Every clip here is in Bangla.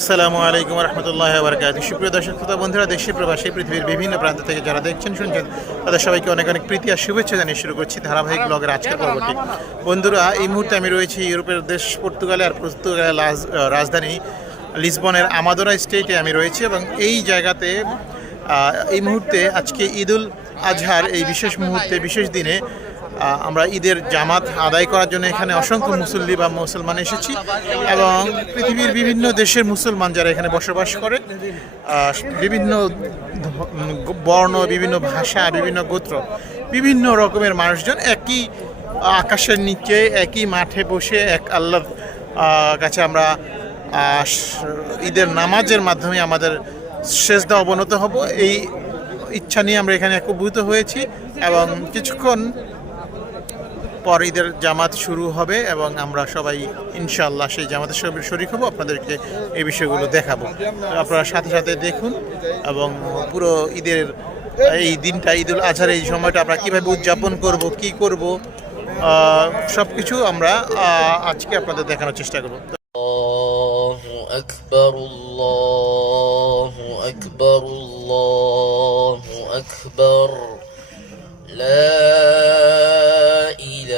আসসালামু আলাইকুম রহমতুল্লাহ বরকাত সুপ্রিয় দর্শক, শ্রোতা বন্ধুরা, দেশে প্রবাসী পৃথিবীর বিভিন্ন প্রান্ত থেকে যারা দেখছেন, শুনছেন, তাদের সবাইকে অনেক অনেক প্রীতি আর শুভেচ্ছা জানিয়ে শুরু করছি ধারাবাহিক ব্লগের আজকের পর্বটি। বন্ধুরা, এই মুহূর্তে আমি রয়েছি ইউরোপের দেশ পর্তুগালে আর পর্তুগালের রাজধানী লিসবনের আমাদোরা স্টেটে আমি রয়েছি এবং এই জায়গাতে এই মুহূর্তে আজকে ঈদুল আজহার, এই বিশেষ মুহূর্তে, বিশেষ দিনে আমরা ঈদের জামাত আদায় করার জন্য এখানে অসংখ্য মুসল্লি বা মুসলমান এসেছি এবং পৃথিবীর বিভিন্ন দেশের মুসলমান যারা এখানে বসবাস করে বিভিন্ন বর্ণ বিভিন্ন ভাষা বিভিন্ন গোত্র বিভিন্ন রকমের মানুষজন একই আকাশের নিচে একই মাঠে বসে এক আল্লাহর আহ, কাছে আমরা ঈদের নামাজের মাধ্যমে আমাদের শেষদা অবনত হব। এই ইচ্ছা নিয়ে আমরা এখানে একভূত হয়েছি এবং কিছুক্ষণ পর ঈদের জামাত শুরু হবে এবং আমরা সবাই ইনশাআল্লাহ সেই জামাতের সঙ্গে শরিক হব আপনাদেরকে এই বিষয়গুলো দেখাবো আপনারা সাথে সাথে দেখুন এবং পুরো ঈদের এই দিনটা ঈদুল আজহার এই সময়টা আমরা কীভাবে উদযাপন করব কি করব সব কিছু আমরা আহ, আজকে আপনাদের দেখানোর চেষ্টা করব الله أكبر الله أكبر الله أكبر لا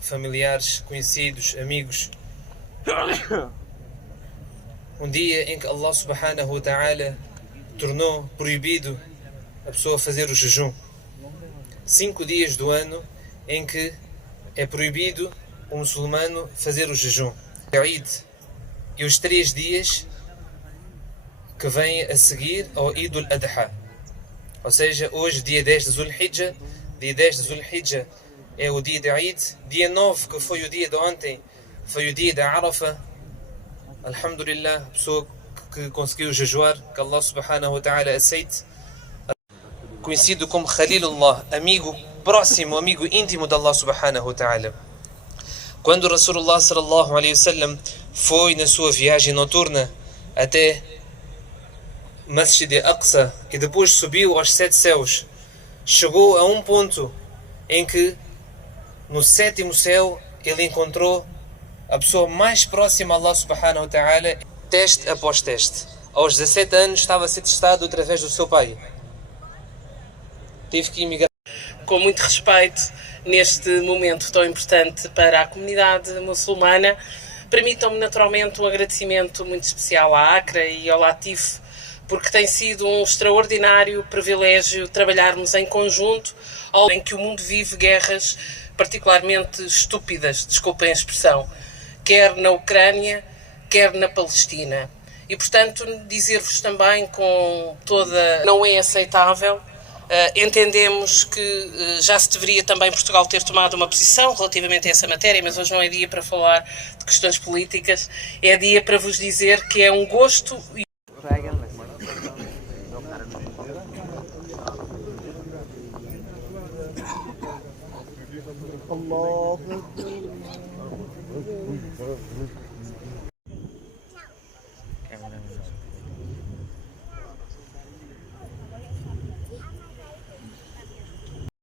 Familiares, conhecidos, amigos. Um dia em que Allah subhanahu wa ta'ala tornou proibido a pessoa fazer o jejum. Cinco dias do ano em que é proibido o muçulmano fazer o jejum. É Eid. E os três dias que vêm a seguir ao Eid al-Adha. Ou seja, hoje, dia 10 de Zulhijjah, dia 10 de Zulhijjah é o dia de Eid, dia 9, que foi o dia de ontem, foi o dia da Arafah. Alhamdulillah, a pessoa que conseguiu jejuar, que Allah subhanahu wa ta'ala aceite. Conhecido como Khalilullah, amigo próximo, amigo íntimo de Allah subhanahu wa ta'ala. Quando Rasulullah sallallahu alayhi wa sallam foi na sua viagem noturna até Masjid Aqsa e depois subiu aos sete céus, chegou a um ponto em que no sétimo céu ele encontrou a pessoa mais próxima a Allah subhanahu wa ta'ala, teste após teste. Aos 17 anos estava a ser testado através do seu pai. Teve que emigrar. com muito respeito neste momento tão importante para a comunidade muçulmana. Permitam-me naturalmente um agradecimento muito especial à ACRA e ao Latif, porque tem sido um extraordinário privilégio trabalharmos em conjunto, ao em que o mundo vive guerras particularmente estúpidas, desculpem a expressão, quer na Ucrânia, quer na Palestina. E portanto, dizer-vos também com toda. não é aceitável Uh, entendemos que uh, já se deveria também Portugal ter tomado uma posição relativamente a essa matéria, mas hoje não é dia para falar de questões políticas, é dia para vos dizer que é um gosto e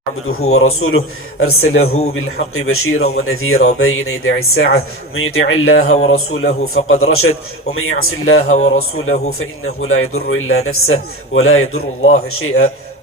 عبده ورسوله أرسله بالحق بشيرا ونذيرا بين يدع الساعة. من يطع الله ورسوله فقد رشد ومن يعص الله ورسوله فإنه لا يضر إلا نفسه ولا يضر الله شيئا.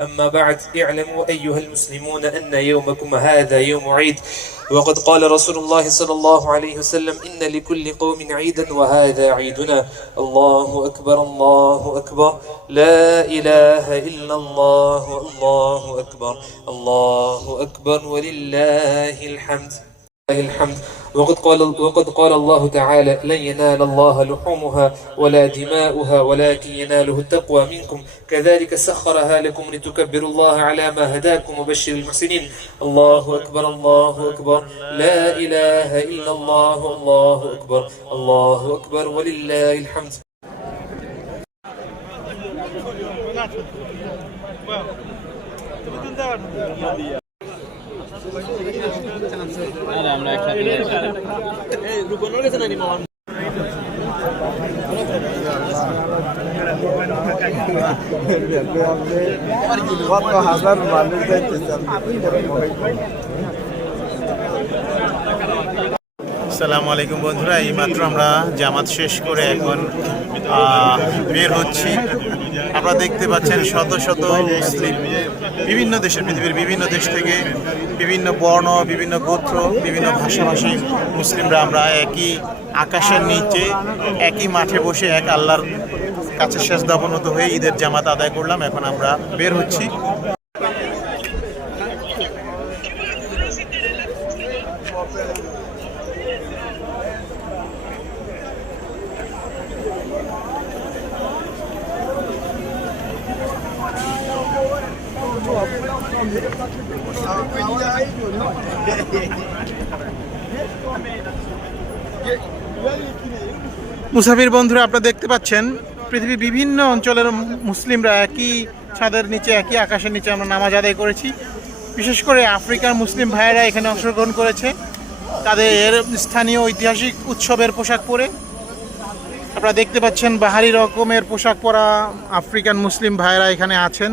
أما بعد اعلموا أيها المسلمون أن يومكم هذا يوم عيد. وقد قال رسول الله صلى الله عليه وسلم إن لكل قوم عيدا وهذا عيدنا. الله أكبر الله أكبر. لا إله إلا الله الله أكبر. الله أكبر ولله الحمد. الحمد. وقد قال وقد قال الله تعالى لن ينال الله لحومها ولا دماؤها ولكن يناله التقوى منكم. كذلك سخرها لكم لتكبروا الله على ما هداكم وبشر المحسنين. الله أكبر الله أكبر. لا إله إلا الله الله أكبر. الله أكبر ولله الحمد. কত হাজার মানুষ আসসালামু আলাইকুম বন্ধুরা এইমাত্র আমরা জামাত শেষ করে এখন বের হচ্ছি। আপনারা দেখতে পাচ্ছেন শত শত মুসলিম। বিভিন্ন দেশের পৃথিবীর বিভিন্ন দেশ থেকে বিভিন্ন বর্ণ, বিভিন্ন গোত্র, বিভিন্ন ভাষাভাষী মুসলিমরা আমরা একই আকাশের নিচে, একই মাঠে বসে এক আল্লাহর কাছে শেষ দাবনত হয়ে ঈদের জামাত আদায় করলাম। এখন আমরা বের হচ্ছি। মুসাফির বন্ধুরা, আপনারা দেখতে পাচ্ছেন, পৃথিবীর বিভিন্ন অঞ্চলের মুসলিমরা একই ছাদের নিচে, একই আকাশের নিচে আমরা নামাজ আদায় করেছি। বিশেষ করে আফ্রিকার মুসলিম ভাইয়েরা এখানে অংশগ্রহণ করেছে। তাদের স্থানীয় ঐতিহাসিক উৎসবের পোশাক পরে। আপনারা দেখতে পাচ্ছেন, বাহারি রকমের পোশাক পরা আফ্রিকান মুসলিম ভাইয়েরা এখানে আছেন।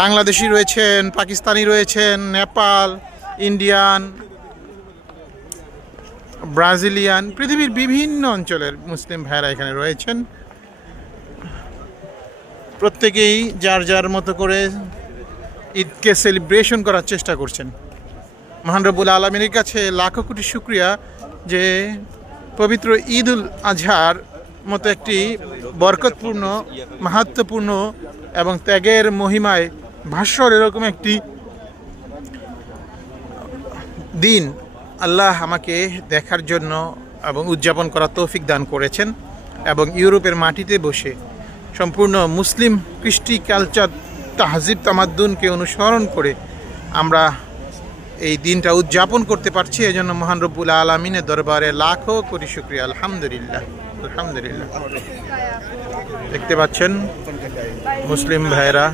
বাংলাদেশি রয়েছেন, পাকিস্তানি রয়েছেন, নেপাল, ইন্ডিয়ান, ব্রাজিলিয়ান, পৃথিবীর বিভিন্ন অঞ্চলের মুসলিম ভাইয়েরা এখানে রয়েছেন। প্রত্যেকেই যার যার মতো করে ঈদকে সেলিব্রেশন করার চেষ্টা করছেন। মহান রব্বুল আলমিনের কাছে লাখো কোটি শুক্রিয়া যে পবিত্র ঈদ উল আজহার মতো একটি বরকতপূর্ণ, মাহাত্মপূর্ণ এবং ত্যাগের মহিমায় ভাস্বর এরকম একটি দিন আল্লাহ আমাকে দেখার জন্য এবং উদযাপন করার তৌফিক দান করেছেন এবং ইউরোপের মাটিতে বসে সম্পূর্ণ মুসলিম কৃষ্টি কালচার তাহজিব তামাদ্দুনকে অনুসরণ করে আমরা এই দিনটা উদযাপন করতে পারছি। এই জন্য মহান রব্বুল আলমিনের দরবারে লাখো কোটি শুক্রিয়া। আলহামদুলিল্লাহ। আলহামদুলিল্লাহ। দেখতে পাচ্ছেন মুসলিম ভাইরা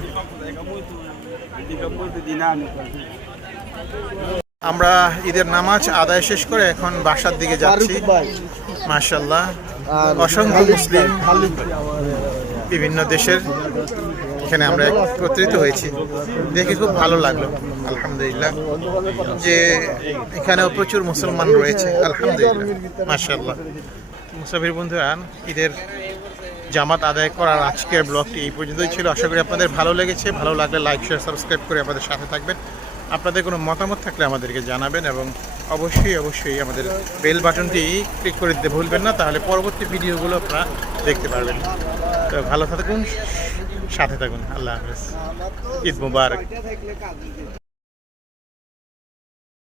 আমরা ঈদের নামাজ আদায় শেষ করে এখন বাসার দিকে যাচ্ছি। মাশাল্লাহ অসংখ্য মুসলিম বিভিন্ন দেশের এখানে আমরা একত্রিত হয়েছি। দেখে খুব ভালো লাগল আলহামদুলিল্লাহ। যে এখানেও প্রচুর মুসলমান রয়েছে আলহামদুলিল্লাহ। মাশাল্লাহ মুসাফির বন্ধুরা ঈদের জামাত আদায় করার আজকের ব্লগটি এই পর্যন্তই ছিল। আশা করি আপনাদের ভালো লেগেছে। ভালো লাগলে লাইক শেয়ার সাবস্ক্রাইব করে আমাদের সাথে থাকবেন। আপনাদের কোনো মতামত থাকলে আমাদেরকে জানাবেন এবং অবশ্যই অবশ্যই আমাদের বেল বাটনটি ক্লিক করে দিতে ভুলবেন না। তাহলে পরবর্তী ভিডিওগুলো আপনারা দেখতে পারবেন। তো ভালো থাকুন, সাথে থাকুন। আল্লাহ হাফেজ। ঈদ মুবারক।